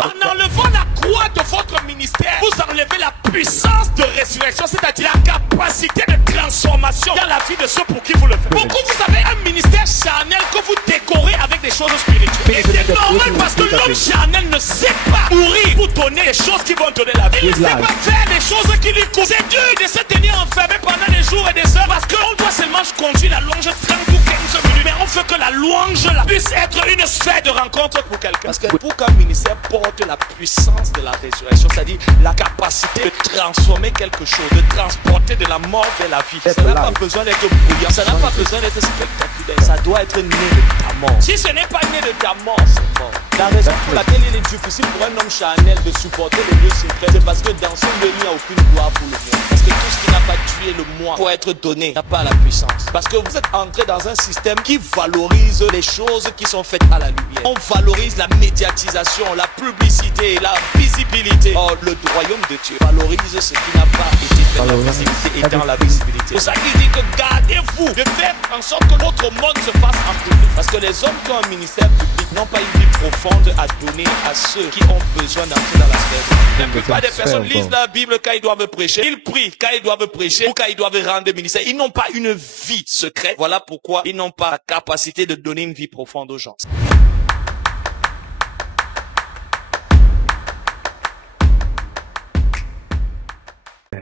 En enlevant la croix de votre ministère, vous enlevez la puissance de résurrection, c'est-à-dire la capacité de transformation dans la vie de ceux pour qui vous le faites. Beaucoup, vous avez un ministère charnel que vous décorez avec des choses spirituelles. Et c'est normal parce que l'homme charnel ne sait pas mourir pour donner les choses qui vont donner la vie. Il ne sait pas faire des choses qui lui coûtent. C'est dur de se tenir enfermé pendant des jours et des heures parce qu'on doit seulement conduire la louange 30 ou 15 minutes. Mais on veut que la louange là, puisse être une sphère de rencontre pour quelqu'un. Parce que pour qu'un ministère porte la puissance de la résurrection, c'est-à-dire la capacité de transformer quelque chose, de transporter de la mort vers la vie. Ça n'a pas besoin d'être brouillant, ça n'a pas besoin d'être spectaculaire. Ça doit être né de ta mort. Si ce n'est pas né de ta mort, c'est mort. La raison pour laquelle il est difficile pour un homme charnel de supporter les lieux secrets, c'est parce que dans son lieu, il n'y a aucune gloire pour le moi. Parce que tout ce qui n'a pas tué le moi pour être donné n'a pas la puissance. Parce que vous êtes entré dans un système qui valorise les choses qui sont faites à la lumière. On valorise la médiatisation, la publicité, la visibilité. Or, le royaume de Dieu valorise ce qui n'a pas été fait dans la visibilité et dans la visibilité. C'est pour ça qu'il dit que gardez-vous de faire en sorte que votre monde se fasse en public. Parce que les hommes qui ont un ministère public n'ont pas une vie profonde à donner à ceux qui ont besoin d'entrer dans la sphère. La plupart des personnes lisent la Bible quand ils doivent prêcher. Ils prient quand ils doivent prêcher ou quand ils doivent rendre des ministères. Ils n'ont pas une vie secrète. Voilà pourquoi ils n'ont pas la capacité de donner une vie profonde aux gens.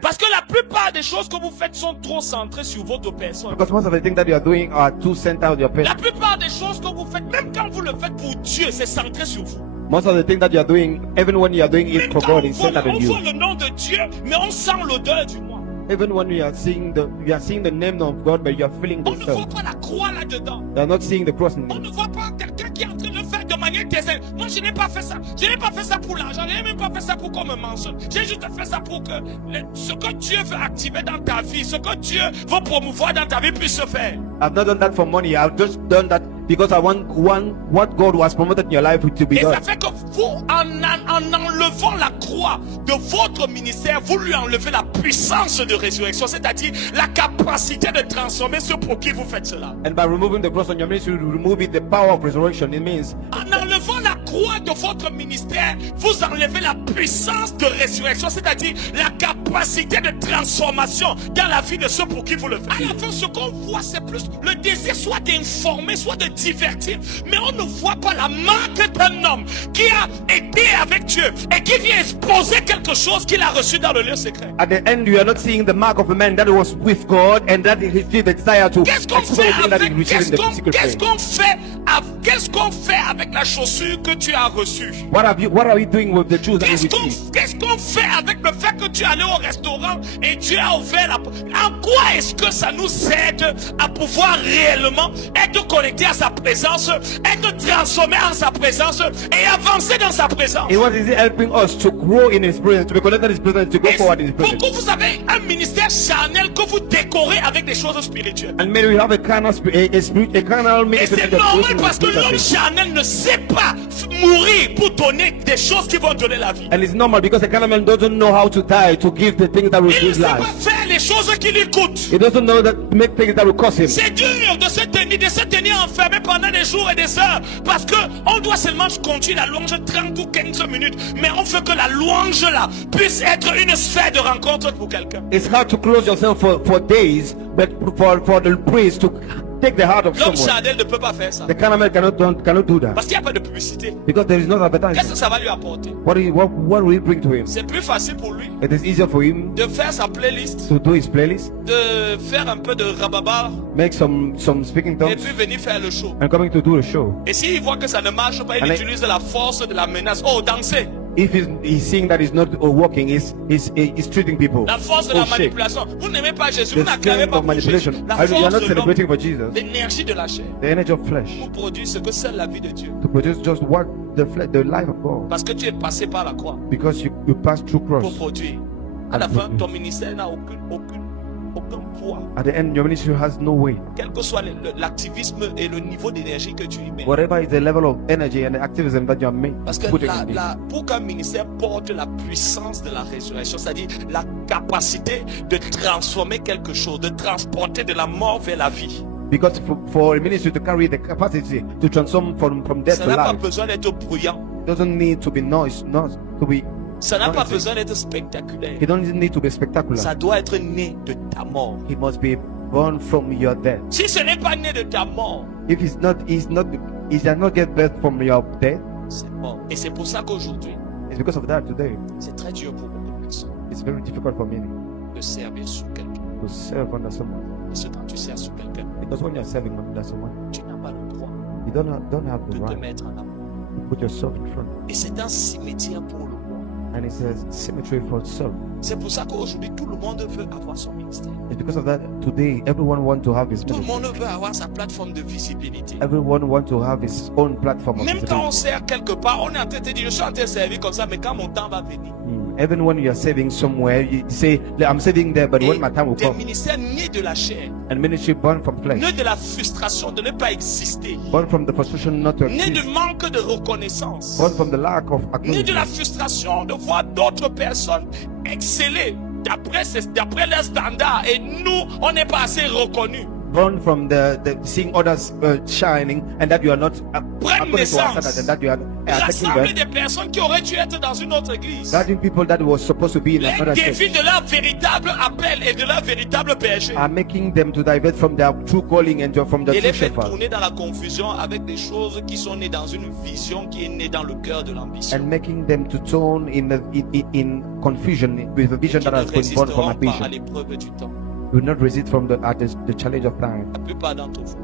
Parce que la plupart des choses que vous faites sont trop centrées sur votre personne. Because most of the things that you are doing are too centered on your La person. plupart des choses que vous faites, même quand vous le faites pour Dieu, c'est centré sur vous. Most of the things that you are doing, even when you are doing it Même for quand God, on is voit, centered on on you. voit le nom de Dieu, mais on sent l'odeur du moi. Even when you are seeing the name of God, but you are feeling On the ne voit self. pas la croix là-dedans. You are not seeing the cross in On you. ne voit pas quelqu'un qui est en train de le faire de manière désintéressée. Moi, je n'ai pas fait ça. Je n'ai pas fait ça pour l'argent. Je n'ai même pas fait ça pour qu'on me mentionne. J'ai juste fait ça pour que ce que Dieu veut activer dans ta vie, ce que Dieu veut promouvoir dans ta vie puisse se faire. I've not done that for money. I've just done that because I want what God was promoted in your life to be Et ça done. fait que vous, en enlevant la croix de votre ministère, vous lui enlevez la puissance de résurrection, c'est-à-dire la capacité de transformer ceux pour qui vous faites cela. And by removing the cross on your ministry, you remove it, the power of resurrection. It means En enlevant la croix de votre ministère, vous enlevez la puissance de résurrection, c'est-à-dire la capacité de transformation dans la vie de ceux pour qui vous le faites. À la fin, ce qu'on voit, c'est plus le désir soit d'informer, soit de divertir, mais on ne voit pas la marque d'un homme qui a été avec Dieu et qui vient exposer quelque chose qu'il a reçu dans le lieu secret. at the end, you are not seeing the mark of a man that was with God and that he received the desire to Qu'est-ce qu'on expose fait the thing that he avec, received in the secret qu'est-ce place. qu'on fait avec la chaussure que tu as reçue? What are you doing with the shoes that you received? Qu'est-ce qu'on fait avec le fait que tu es allé au restaurant et Dieu a ouvert la porte? En quoi est-ce que ça nous aide à pouvoir réellement être connecté à sa présence, être transformé en sa présence et avancer dans sa présence? And what is it helping us to grow in His presence, to be connected in His presence, to go Et forward in His presence? beaucoup, vous avez un ministère charnel que vous décorez avec des choses spirituelles. And maybe we have a carnal a carnal Et ministry c'est that normal is parce que l'homme charnel ne sait pas mourir pour donner des choses qui vont donner la vie. and it's normal because a carnal man doesn't know how to die to give the things that will Il ne give sait pas life. faire les choses qui lui coûtent. He doesn't know that to make things that will cost him. C'est dur de se tenir enfermé pendant des jours et des heures parce que on doit seulement conduire la louange 30 ou 15 minutes, mais on veut que la louange là puisse être une sphère de rencontre pour quelqu'un. It's hard to close yourself for days, but for the praise to take the heart of L'homme someone. charnel ne peut pas faire ça The carnal man cannot do that parce qu'il n'y a pas de publicité. because there is no Qu'est-ce advertising. que ça va lui apporter? What will it bring to him? C'est plus facile pour lui It is easier for him de faire sa playlist, to do his playlist, de faire un peu de rababar make some speaking et tongues, puis venir faire le show. and coming to do the show. Et s'il voit que ça ne marche pas, il And I- utilise la force de la menace. Oh, danser. If he's seeing that he's not working, he's treating people. La force de Oh, la shit. manipulation. Vous n'aimez pas Jésus, vous The n'acclamez strength pas of pour Jésus. manipulation. La You are force not de l'homme, celebrating for Jesus. l'énergie de la chair The energy of flesh pour produire ce que seule la vie de Dieu. to produce just what the life of God, Parce que tu es passé par la croix because you pass through pour cross. produire. À la fin, ton ministère n'a aucun poids. At the end, your ministry has no weight. Quel que soit l'activisme et le niveau d'énergie que tu y mets. Whatever is the level of energy and the activism that you are Parce que putting in it. pour qu'un ministère porte la puissance de la résurrection, c'est-à-dire la capacité de transformer quelque chose, de transporter de la mort vers la vie. Because for a ministry to carry the capacity to transform from death Ça to n'a pas life, besoin d'être bruyant. doesn't need to be noise, not to be. Ça n'a pas noisy. besoin d'être spectaculaire. He doesn't need to be spectacular. Ça doit être né de ta mort. He must be born from your death. Si ce n'est pas né de ta mort, If he does not get birth from your death, c'est mort. Et c'est pour ça qu'aujourd'hui, it's because of that today. c'est très dur pour beaucoup de personnes It's very difficult for many de servir sous quelqu'un. to serve under someone. Parce que quand tu sers sous quelqu'un, Because when you're serving under someone, tu n'as pas le droit you don't have de the te right mettre en avant. to put yourself in front. Et c'est un cimetière pour le moi. And it's a symmetry for self. C'est pour ça qu'aujourd'hui, tout le monde veut avoir son ministère. It's because of that today everyone wants to have his Tout le ministry. monde veut avoir sa plateforme de visibilité. Everyone wants to have his own platform of Même quand on visibility. sert quelque part, on est en train de te dire, je suis en train de servir comme ça, mais quand mon temps va venir. Even when you are saving somewhere, you say, I'm saving there, but Et when my time will des come, ministères nés de la chair, and ministry born from flesh, nés de la frustration de ne pas exister, born from the frustration not to nés de exist, manque de reconnaissance, born from the lack of nés de la acknowledgement, frustration de voir d'autres personnes exceller d'après leurs standards et nous, on n'est pas assez reconnus. born from the seeing others shining, and that you are not according to our naissance. standards, and that you are taking Rassembler birth, des personnes qui auraient dû être dans une autre église. gathering people that were supposed to be in Les another défis church, de leur véritable appel et de leur véritable péché. are making them to divert from their true calling and from the Et true les fait shepherd, tourner dans la confusion avec des choses qui sont nées dans une vision qui est née dans le cœur de l'ambition. and making them to turn in confusion with a vision Qui that ne has been born from résisteront pas à ambition. l'épreuve du temps. Will not resist from the challenge of time. La plupart d'entre vous,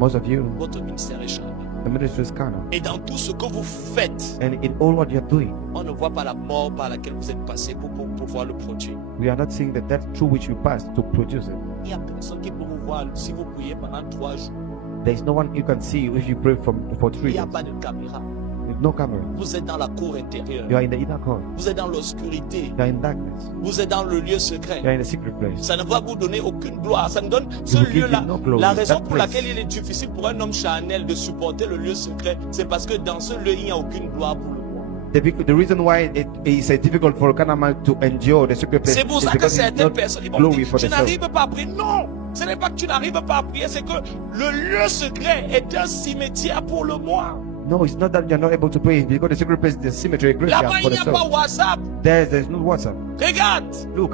Most of you, votre ministère est charnel. the ministry is carnal. Et dans tout ce que vous faites, And in all what you're doing, on ne voit pas la mort par laquelle vous êtes passé pour pouvoir le produire. we are not seeing the death through which you passed to produce it. Il n'y a personne qui peut vous voir si vous priez pendant 3 jours. There is no one you can see if you pray for Il 3 n'y a days. pas de caméra. With no camera. Vous êtes dans la cour intérieure. You are in the inner court. Vous êtes dans l'obscurité. You are in darkness. Vous êtes dans le lieu You secret. are in a secret place. Ça ne va vous donner aucune gloire. Ça ne donne ce will give lieu-là. you no glory. La raison That pour place. laquelle il est difficile pour un homme charnel de supporter le lieu secret, c'est parce que dans ce lieu, il n'y a aucune gloire pour le roi. The reason why it is difficult for a carnal man to endure the secret place C'est pour is ça que because it's certaines not personnes ils vont glory dire, for je the self. n'arrive pas à prier. Non, ce n'est pas que tu n'arrives pas à prier, c'est que le lieu secret est un cimetière pour le moi. No, it's not that you're not able to pray because the secret place is the cemetery graveyard Là-bas, for il the n'y a pas self. WhatsApp. There's no WhatsApp. Regarde, Look,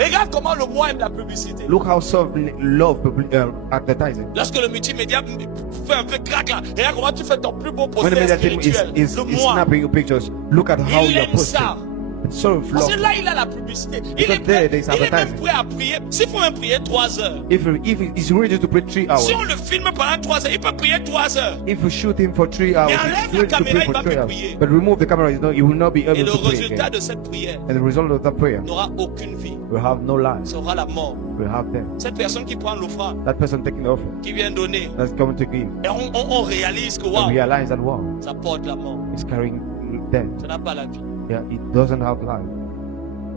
regarde comment le moi aime la publicité. look how self love advertising. Lorsque le multimédia fait un peu crack là, regarde comment tu fais ton plus beau When the poster media team spirituel. is Le moi, snapping your pictures, look at how il you're aime ça. posting. Self Parce love. que là, il a la publicité. Il Because est, there, prêt, there's il est même advertising. prêt à prier. S'il faut même prier 3 heures. If he's ready to pray 3 hours, Si on le filme pendant 3 heures, il peut prier 3 heures. if you shoot him for 3 hours, Mais he's enlève la ready to caméra, pray il for va 3 plus hours. prier. But remove the camera, he will not be Et able le to pray résultat again. de cette prière And the result of that prayer n'aura aucune vie. will have no life, Ça aura la mort. will have death. Cette personne qui prend l'offrande, That person taking the offering, qui vient donner, that's going to give, et on réalise que and waouh, realize that wow, ça porte la mort. is carrying death. Ça n'a pas la vie. Yeah, it doesn't have life.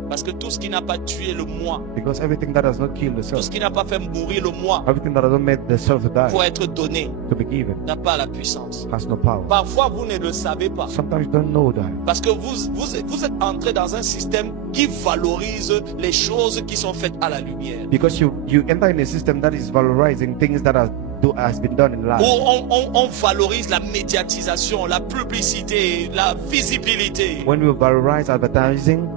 Parce que tout ce qui n'a pas tué le moi, Because everything that has not killed the tout self, ce qui n'a pas fait mourir le moi everything that has not made the self to die, pour être donné, to be given, n'a pas la puissance. has no power. Parfois, vous ne le savez pas. Sometimes you don't know that. Parce que vous êtes entré dans un système qui valorise les choses qui sont faites à la lumière. Because you enter in a system that is valorizing things that has been done in Où life. on valorise la médiatisation, la publicité, la visibilité. When we valorize advertising,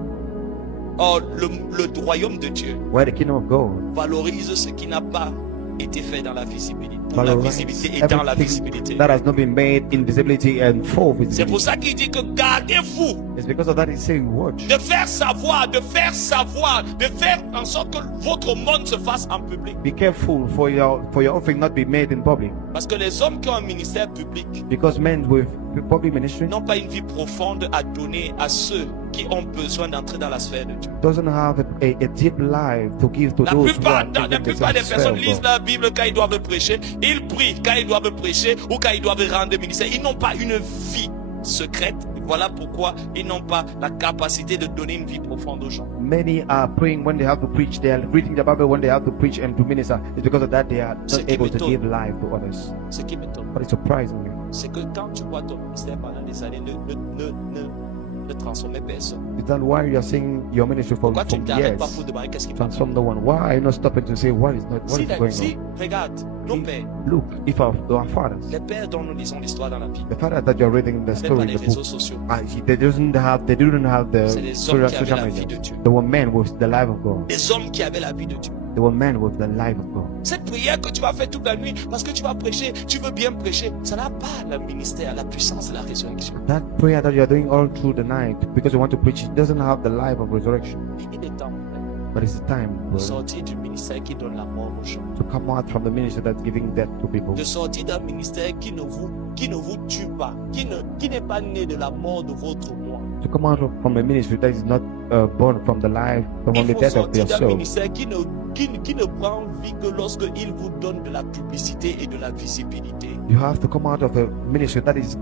Or, le royaume de Dieu where the kingdom of God valorise ce qui n'a pas été fait dans la visibilité, pour la valorizes visibilité et dans la everything visibilité. that has not been made in visibility and for C'est pour visibility. ça qu'il dit que gardez-vous It's because of that he's saying, watch. de faire savoir, de faire en sorte que votre monde se fasse en public. Be careful for your offering not be made in public. Parce que les hommes qui ont un ministère public Because men with public ministry n'ont pas une vie profonde à donner à ceux qui ont besoin d'entrer dans la sphère de Dieu. doesn't have a deep life to give to La those who plupart, are la taking plupart des themselves personnes of lisent God. la Bible quand ils doivent prêcher, ils prient quand ils doivent prêcher ou quand ils doivent rendre ministère. Ils n'ont pas une vie secrète. Voilà pourquoi ils n'ont pas la capacité de donner une vie profonde aux gens. Many are praying when they have to preach. They are reading the Bible when they have to preach and to minister. It's because of that they are Ce not qui able to m'étonne. give life to others. Ce qui m'étonne, But it's surprising me. c'est que quand tu vois ton ministère pendant des années, ne transformer personne? Is that why you are saying your ministry for Pourquoi tu ne t'arrêtes pas years? pour demander qu'est-ce qui va pas? Transform no one. Why are you not stopping to say what is going Si, regarde, nos pères, on? Look, if our fathers, les pères dont nous lisons l'histoire dans la Bible, the father that you're reading the n'avaient story pas in les the réseaux book, sociaux. they didn't have the C'est les hommes qui avaient social la vie media. de Dieu. They were men with the life of God. Les hommes qui avaient la vie de Dieu. They were men with the life of God. Cette prière que tu vas faire toute la nuit parce que tu vas prêcher, tu veux bien prêcher, ça n'a pas le ministère, la puissance de la résurrection. That prayer that you're doing all through the night because you want to preach, it doesn't have the life of resurrection. Il est temps But it's time de sortir du ministère qui donne la mort aux gens. to come out from the ministry that's giving death to people. De sortir d'un ministère qui ne vous tue pas, qui n'est pas né de la mort de votre moi. To come out from a ministry that is not born from the life, from Il the faut death of sortir your d'un soul. ministère qui ne prend vie que lorsque il vous donne de la publicité et de la visibilité. You have to come out of a ministry that is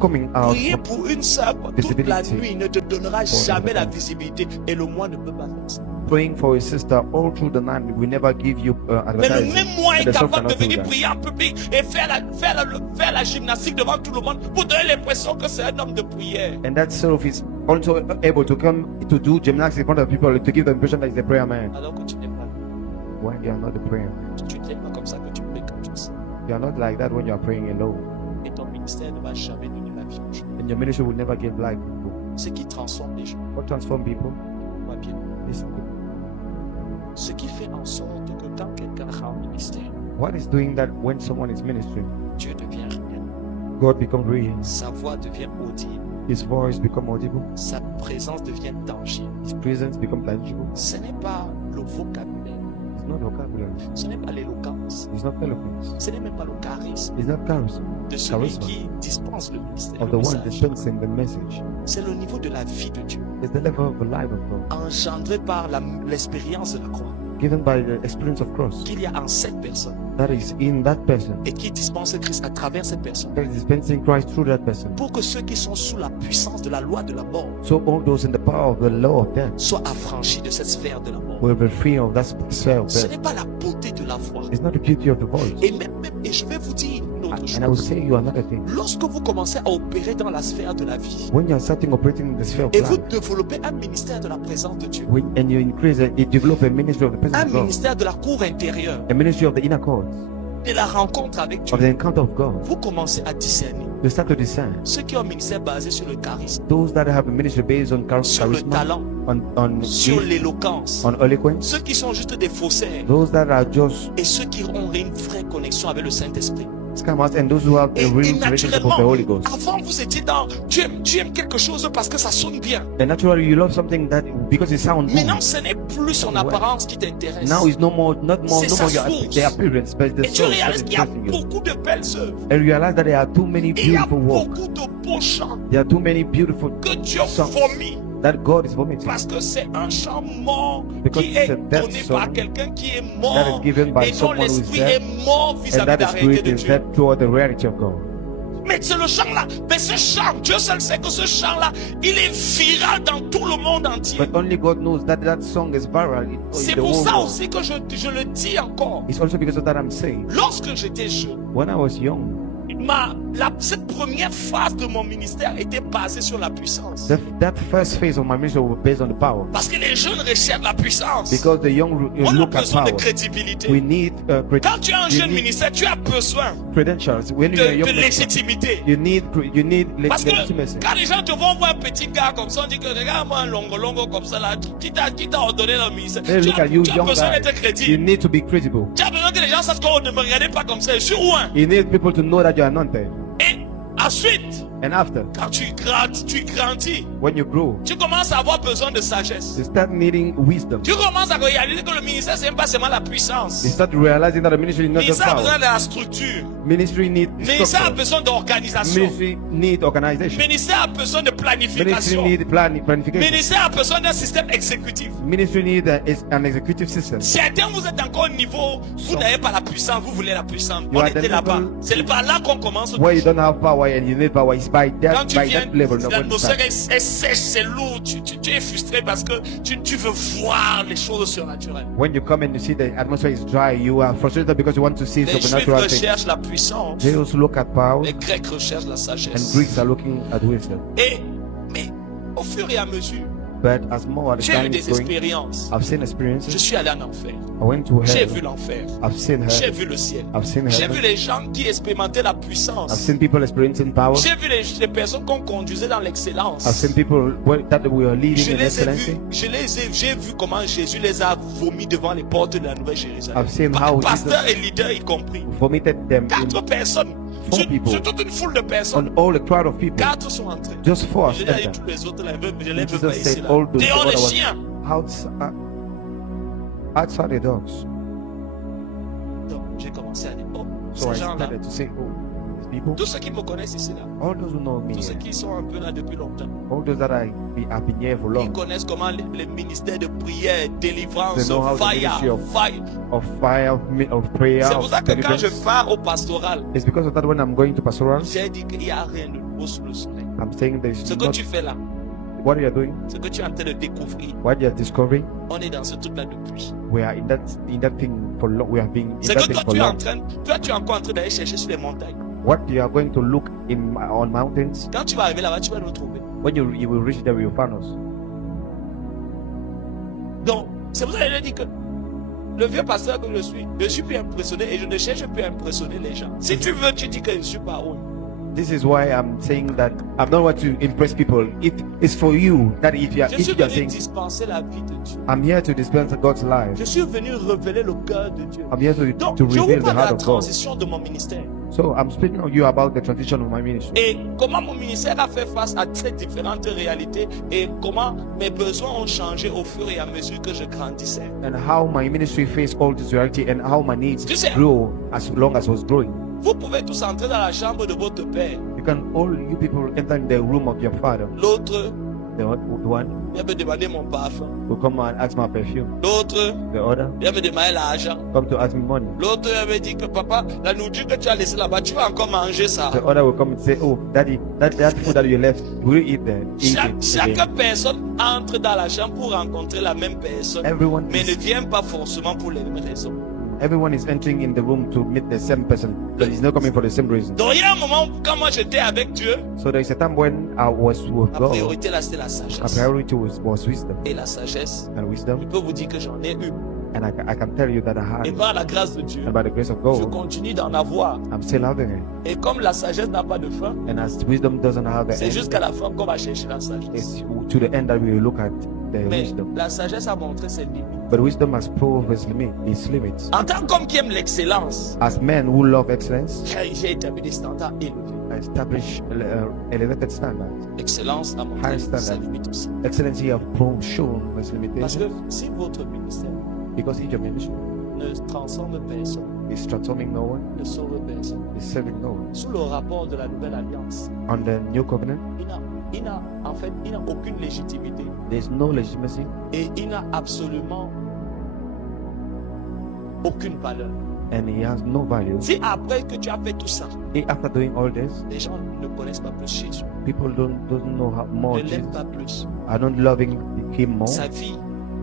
coming out. Prier pour une sœur toute Visibility. la nuit ne te donnera jamais la visibilité et le moi ne peut pas faire ça. Praying for a sister all through the night will never give you Mais le advertising. même moi est The soul capable de cannot do venir that. prier en public et faire la gymnastique devant tout le monde pour donner l'impression que c'est un homme de prière. And that self is also able to come to do gymnastics in front of people to give the impression that he's a prayer man. Alors que tu n'es pas. When you are not a prayer man. Tu ne es pas comme ça que tu pries quand tu sais. You are not like that when you are praying alone. Et ton ministère ne va jamais donner la vie aux gens. And your ministry will never give life to people. Ce qui transforme les gens, What transform people? va bien. Listen to me. Ce qui fait en sorte que quand quelqu'un rend ministère, What is doing that when someone is ministering? Dieu devient réel. God becomes real. Sa voix devient audible. His voice becomes audible. Sa présence devient tangible. His presence becomes tangible. Ce n'est pas le vocabulaire. It's not vocabulary. Ce n'est pas l'éloquence. It's not eloquence. Ce n'est même pas le charisme It's not charisma de celui charisma. qui dispense le ministère. of le the one message. dispensing the message. C'est le niveau de la vie de Dieu, It's the level of the life of God, engendré par l'expérience de la croix, given by the experience of cross qu'il y a en cette personne that is in that person, et qui dispense Christ à travers cette personne. that is dispensing Christ through that person. Pour que ceux qui sont sous la puissance de la loi de la mort So all those in the power of the law of death soient affranchis de cette sphère de la mort. will be free of that sphere of Ce death. n'est pas la beauté de la voix. It's not the beauty of the voice. Et je vais vous dire une autre And I will chose. say you another thing. Lorsque vous commencez à opérer dans la sphère de la vie When you are starting operating in the sphere of et vous life, développez un ministère de la présence de Dieu, and you increase it, you develop a ministry of the un presence of God, ministère de la cour intérieure, a ministry of the inner courts, de la rencontre avec Dieu, of the encounter of God. vous commencez à discerner. You start to discern Ceux qui ont un ministère basé sur le charisme, those that have a ministry based on sur le charisma, talent, on sur gift, l'éloquence, on eloquence, ceux qui sont juste des faussaires those that are just et ceux qui ont une vraie connexion avec le Saint-Esprit. scammers, and those who have Et a real relationship naturellement, of the Holy Ghost. avant vous étiez dans, tu aimes quelque chose parce que ça sonne bien. And naturally, you love something that because it sounds good. Maintenant, ce n'est plus son apparence qui t'intéresse. Now it's no more C'est sa your, source. the appearance, but the Et tu source that réalises is qu'il y a blessing you. beaucoup de belles œuvres. And you realize that there are too many Et il y a beautiful works. beaucoup de beaux chants There are too many beautiful que Dieu songs vomit. that God is vomiting. Parce que c'est un chant mort Because qui it's est a dead donné song par quelqu'un qui est that mort is given by et dont someone who is l'esprit dead, est mort And vis-à-vis de that la is réalité spirit de is Dieu. dead toward the reality of God. Mais c'est le chant-là, mais ce chant, Dieu seul sait que ce chant-là, il est viral dans tout le monde entier. But only God knows that that song is viral in C'est the pour whole ça world. aussi que je le dis encore. It's also because of that I'm saying. Lorsque j'étais jeune, When I was young, cette première phase de mon ministère était basée sur la puissance. that first phase of my ministry was based on the power. Parce que les jeunes recherchent la puissance. Because the young On a look at besoin de power. crédibilité. We need Quand tu as un jeune ministère, tu as besoin credentials. When you're a de young minister, légitimité. you need Parce que legitimacy. quand les gens te vont voir un petit gars comme ça, on dit que regarde-moi un longo comme ça là, qui t'a ordonné le ministère. They Tu look at you, as young besoin guy. d'être You crédible. need to be credible. Tu as besoin que les gens sachent qu'on ne me regardez pas comme ça. Je suis loin. You need people to know that you're anointed. Et ensuite, And after, quand tu grandis, when you grow, tu commences à avoir besoin de sagesse. you start needing wisdom. Tu commences à réaliser que le ministère, c'est pas seulement la puissance. You start realizing that the ministry is Le not just ministère a besoin power. de la structure. Ministry needs Le ministère a structure. besoin d'organisation. Ministry needs Le organization. ministère a besoin de Ministry planification. needs Le planification. ministère a besoin d'un système exécutif. Ministry needs an executive system. Certains, vous êtes encore au niveau, vous n'avez pas la puissance, vous voulez la puissance. You On are the était là-bas. level- C'est par là qu'on commence. Where you don't have power and you need power is by Quand that, tu by viens, that level. Not when you l'atmosphère start. est sèche, c'est lourd, tu es frustré parce que tu veux voir les choses surnaturelles. When you come and you see the atmosphere is dry, you are frustrated because you want to see Les Juifs supernatural things. recherchent la puissance, They also look at power, les Grecs recherchent la and sagesse. Greeks are looking at wisdom. Et Au fur et à mesure, But as more as j'ai eu time des is going, expériences. I've seen Je experiences. suis allé en enfer. I went to J'ai hell. vu l'enfer. I've seen J'ai hell. vu le ciel. I've seen J'ai vu heaven. les gens qui expérimentaient la I've puissance. seen people experiencing power. J'ai vu les personnes qu'on conduisait dans I've l'excellence. seen people that we are leading Je in les ai excellency. vus, j'ai vu comment Jésus les a vomis devant les portes de la Nouvelle Jérusalem. I've seen how Pasteurs Jesus et leaders y compris. vomited them 4 in, personnes. Four people. Sur toute une foule de personnes. on all a crowd of people. 4 sont entrés. Just four Je l'ai dit entered. tous les autres, là, je les veux Jesus pas ici. said Là. all those Dehors les other ones chiens. outside the dogs. Donc, j'ai commencé à dire, oh, So I ces gens-là, started to say, oh, these people, tous ceux qui me connaissent ici, là, all those who know me, tous ceux qui sont un peu là depuis longtemps, all those that have been here for ils long, connaissent comment les ministères de prière, délivrance, They know how the fire, ministry of fire. of fire, of prayer, C'est pour ça of que quand je deliverance. pars au pastoral, It's because of that when I'm going to pastoral, j'ai dit qu'il n'y a rien de nouveau sous le soleil. I'm saying there's Ce que not tu fais là, what you are doing, ce que tu es en train de découvrir, what you are discovering. on est dans ce truc-là depuis. We are in that thing for long. We have been in C'est that que thing toi, for tu es en long. train, toi, tu es encore en train d'aller chercher sur les montagnes. What you are going to look on mountains, Quand tu vas arriver là-bas, tu vas nous trouver. when you will reach there, you will find us. Donc, c'est pour ça que je dis que le vieux pasteur que je suis plus impressionné et je ne cherche plus à impressionner les gens. Si tu veux, tu dis que je ne suis pas haut. This is why I'm saying that I'm not want to impress people. It is for you that if you are, Je suis if you are venu saying, dispenser la vie de Dieu. I'm here to dispense God's life. Je suis venu révéler le cœur de Dieu. I'm here Donc, to je vous reveal the parle de heart la of God. transition de mon ministère. So I'm speaking to you about the transition of my ministry Et comment mon ministère a fait face à ces différentes réalités et comment mes besoins ont changé au fur et à mesure que je grandissais. and how my ministry faced all this reality and how my needs Tu sais- grew as long as I was growing. Vous pouvez tous entrer dans la chambre de votre père. You can all you people enter in the room of your father. L'autre The one vient me demander mon parfum. will come and ask my perfume. L'autre The other vient me demander l'argent. come to ask me money. L'autre vient me dire que papa, la nourriture que tu as laissée là-bas, tu vas encore manger ça. The other will come and say, "Oh, Daddy, that food that you left, will you eat that? Eat it Chaque again." personne entre dans la chambre pour rencontrer la même personne, Everyone mais ne is, vient pas forcément pour les mêmes raisons. everyone is entering in the room to meet the same person, but he's not coming for the same reason. Donc il y a un moment où, quand moi j'étais avec Dieu, So there is a time when I was with ma God. priorité là c'était la My sagesse. priority was wisdom Et la sagesse, and je wisdom, peux vous dire que j'en ai eu. and I can tell you that I Et had, par la grâce de Dieu, and by the grace of je God, continue d'en avoir. I'm still having it. Et comme la sagesse n'a pas de fin, And as wisdom doesn't have an c'est end, jusqu'à la fin qu'on va chercher la sagesse. it's to the end that we will look at the Mais wisdom. la sagesse a montré ses limites. But wisdom has proved its limits. En tant qu'homme qui aime l'excellence, As men who love excellence, j'ai établi des standards élevés. I establish elevated standards. L'excellence a montré High sa standard. limite aussi. Excellency have shown its Parce que limitations si votre ministère because each ministry ne transforme personne, is transforming no one, ne sauve personne, is serving no one. sous le rapport de la nouvelle alliance, On the new covenant, il n'a aucune légitimité there's no legitimacy et il n'a absolument aucune valeur. and he has no value. Si après que tu as fait tout ça, And after doing all this, les gens ne connaissent pas plus Jésus, people don't know how more ne l'aiment Jesus, pas plus, are not loving him more. sa vie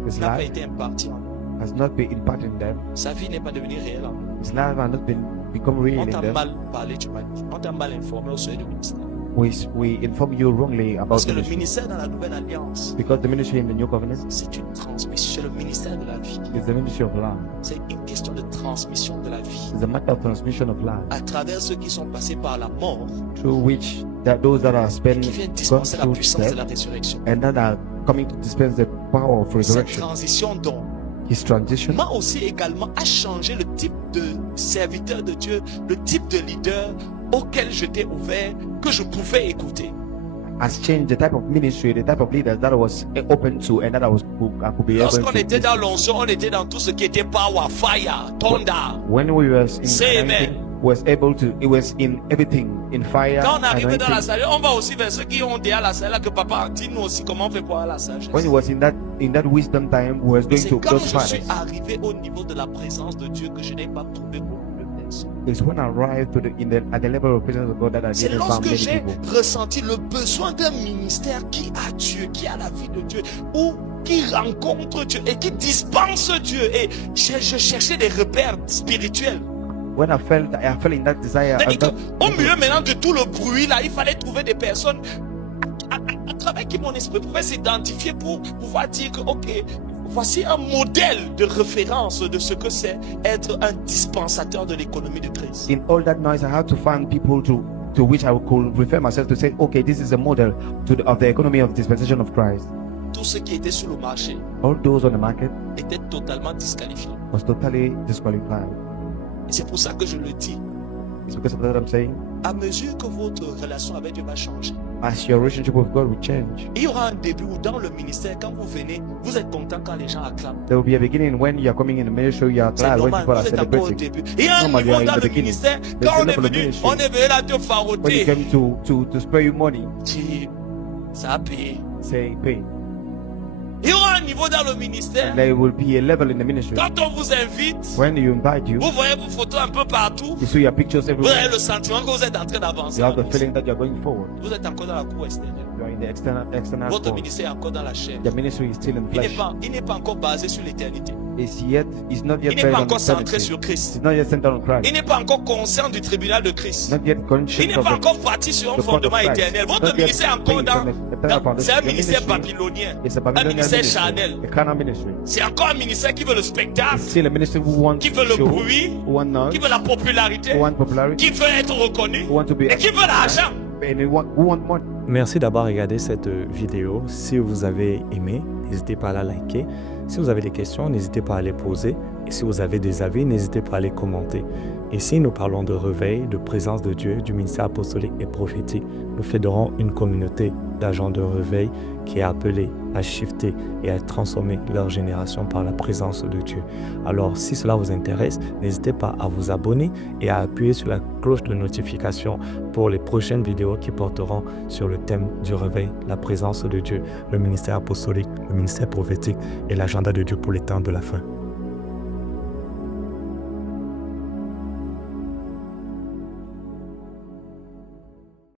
His n'a pas life été impartie en eux. has not been imparted in them. Sa vie n'est pas devenue réelle en eux. His life has not become real On in t'a them. mal parlé, tu m'as dit. On t'a mal informé au sujet du ministère. We inform you wrongly about Parce que the le ministry. ministère dans la nouvelle alliance, Because the ministry in the new covenant c'est une transmission. C'est le ministère de la vie. is the ministry of love. C'est une question de transmission de la vie. It's a matter of transmission of life À travers ceux qui sont passés par la mort, through which those that are spent qui viennent gone dispenser la through puissance de death la résurrection. and that are coming to dispense the power of Cette resurrection. transition donc His transition m'a aussi également a changé le type de serviteur de Dieu, le type de leader auquel j'étais ouvert, que je pouvais écouter. has changed the type of ministry, the type of leaders that I was open to and that I could be able Lorsqu'on to. était dans l'onction, on était dans tout ce qui était power, fire, thunder. When we were in Say anything, amen. was able to, it was in everything, in fire, Quand on arrive dans la anointing. sagesse, on va aussi vers ceux qui ont déjà la sagesse, là, que papa dit nous aussi comment on fait pour avoir la sagesse. When it was in that wisdom time, we was Et going c'est to quand those je suis fathers. arrivé au niveau de la présence de Dieu que je n'ai pas trouvé beaucoup de personnes. It's when I arrived at the level of presence of God that I C'est didn't find lorsque many j'ai people. ressenti le besoin d'un ministère qui a Dieu, qui a la vie de Dieu, ou qui rencontre Dieu et qui dispense Dieu. Et je cherchais des repères spirituels. When I felt in that desire, C'est-à-dire qu'au milieu maintenant de tout le bruit là, il fallait trouver des personnes à travers qui mon esprit pouvait s'identifier pour pouvoir dire que, ok, voici un modèle de référence de ce que c'est être un dispensateur de l'économie de Christ. In all that noise, I had to find people to which I could refer myself to say, okay, this is a model of the economy of dispensation of Christ. Tous ceux qui étaient sur le marché All those on the market étaient totalement disqualifiés. was totally disqualified. Et c'est pour ça que je le dis. It's because of that I'm saying, À mesure que votre relation avec Dieu va changer, as your relationship with God will change, il y aura un début où dans le ministère, quand vous venez, vous êtes content quand les gens acclament. there will be a beginning when you are coming in the ministry, you are C'est glad when normal, people are vous êtes encore au celebrating. début. Il y a un Normal, you are niveau in dans the le beginning. ministère, There's quand a on est level of venu, ministry. on est venu là te When you faroter. came to spare you money, Dis, ça a payé. say pay. Il y aura un niveau dans le ministère. There will be a level in the ministry. Quand on vous invite, When you invite you, vous voyez vos photos un peu partout. you see your pictures Vous avez everywhere. le sentiment que vous êtes en train d'avancer. You have the feeling that you're going forward. Vous êtes encore dans la cour extérieure. You are in the external Votre form. ministère est encore dans la chair. The ministry is still in flesh. Il n'est pas encore basé sur l'éternité. It's not Il yet n'est based pas on encore centré eternity. sur Christ. It's not yet centered on Il Christ. n'est pas encore conscient du tribunal de Christ. Not yet Il conscious n'est of pas the encore parti sur un the court of fondement Christ. éternel. Not Votre yet ministère est encore based on the eternal foundation. c'est un Your ministère ministry babylonien. is a Un Babylonian ministère ministry, charnel. a carnal ministry. C'est encore un ministère qui veut le spectacle, It's still a ministry who wants qui veut le show, bruit, who want noise, qui veut la popularité, who want popularity, qui veut être reconnu who want to be et qui veut l'argent. and who want money. Merci d'avoir regardé cette vidéo. Si vous avez aimé, n'hésitez pas à la liker. Si vous avez des questions, n'hésitez pas à les poser. Et si vous avez des avis, n'hésitez pas à les commenter. Ici, nous parlons de réveil, de présence de Dieu, du ministère apostolique et prophétique. Nous fédérons une communauté d'agents de réveil qui est appelée à shifter et à transformer leur génération par la présence de Dieu. Alors, si cela vous intéresse, n'hésitez pas à vous abonner et à appuyer sur la cloche de notification pour les prochaines vidéos qui porteront sur le thème du réveil, la présence de Dieu, le ministère apostolique, le ministère prophétique et l'agenda de Dieu pour les temps de la fin.